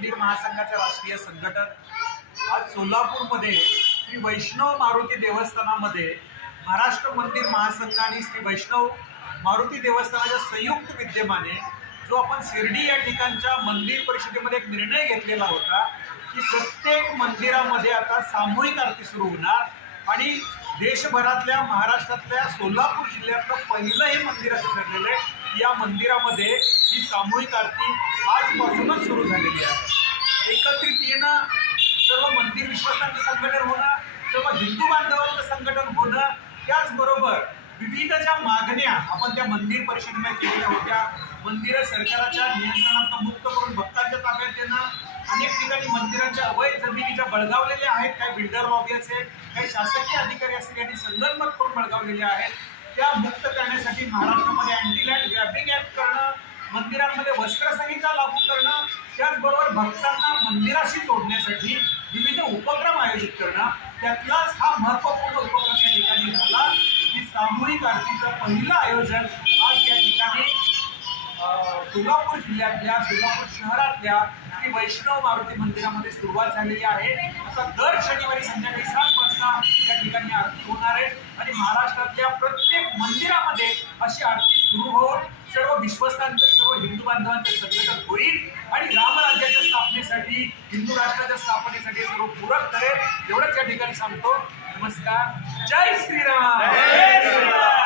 मंदिर महासंघाचे राष्ट्रीय संघटक आज सोलापूरमध्ये श्री वैष्णव मारुती देवस्थानामध्ये महाराष्ट्र मंदिर महासंघ आणि श्री वैष्णव मारुती देवस्थानाच्या संयुक्त विद्यमाने जो आपण शिर्डी या ठिकाणच्या मंदिर परिषदेमध्ये एक निर्णय घेतलेला होता की प्रत्येक मंदिरामध्ये आता सामूहिक आरती सुरू होणार आणि देशभरातल्या महाराष्ट्रातल्या सोलापूर जिल्ह्यातलं पहिलं हे मंदिर असं ठरलेलं आहे. या मंदिरामध्ये ही सामूहिक आरती आजपासूनच सुरू झालेली आहे. एकत्रित येणं सर्व मंदिर विश्वासांचं संघटन होणं सर्व हिंदू बांधवांचं संघटन होणं त्याचबरोबर विविध ज्या मागण्या आपण त्या मंदिर परिषदेमध्ये केलेल्या होत्या. मंदिरं सरकारच्या नियंत्रणात मुक्त करून भक्तांच्या ताब्यात देणं. अनेक ठिकाणी मंदिरांच्या अवैध जमिनी ज्या बळगावलेल्या आहेत. काही बिल्डर लॉबी असेल काही शासकीय अधिकारी असतील यांनी संगनमत करून बळगावलेल्या आहेत. त्या मुक्त करण्यासाठी महाराष्ट्रामध्ये अँटी लँड ग्रॅबिंग करणं मंदिरांमध्ये वस्त्रसंहिता लागू करणं त्याचबरोबर भक्तांना मंदिराशी जोडण्यासाठी विविध उपक्रम आयोजित करणं. त्यातलाच हा महत्त्वपूर्ण सामूहिक पहिलं आयोजन आज या ठिकाणी सोलापूर जिल्ह्यातल्या सोलापूर शहरातल्या श्री वैष्णव मारुती मंदिरामध्ये सुरुवात झालेली आहे. आता दर शनिवारी संध्याकाळी सात वाजता या ठिकाणी आरती होणार आहे आणि महाराष्ट्रातल्या प्रत्येक मंदिरामध्ये अशी आरती सुरू होऊन सर्व विश्वस्तांचं सर्व हिंदू बांधवांचं संघटन होईल आणि रामराज्याच्या स्थापनेसाठी हिंदू राष्ट्राच्या स्थापनेसाठी सर्व पूरक करेल एवढंच या ठिकाणी सांगतो. नमस्कार. जय श्रीराम.